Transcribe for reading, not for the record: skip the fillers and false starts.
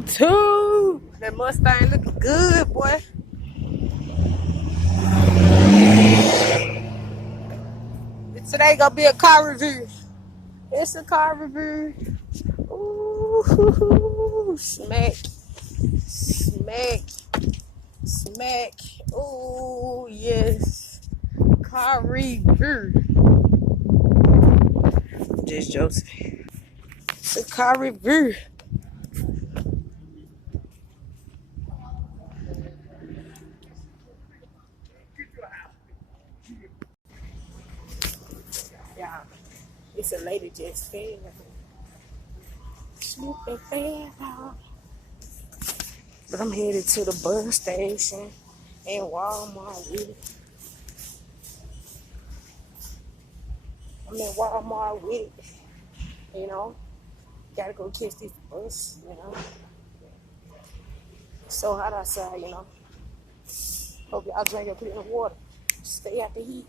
Two. That Mustang looking good, boy. Today gonna be a car review. It's a car review. Ooh, smack, smack, smack. Ooh, yes. Car review. Just Joseph. It's a car review. Yeah, it's a lady just fell. Snoopy fell. But I'm headed to the bus station and Walmart with it. I'm in Walmart with it. You know, gotta go catch this bus, you know. It's so hot outside, you know. Hope y'all drink and put it in the water. Stay out the heat.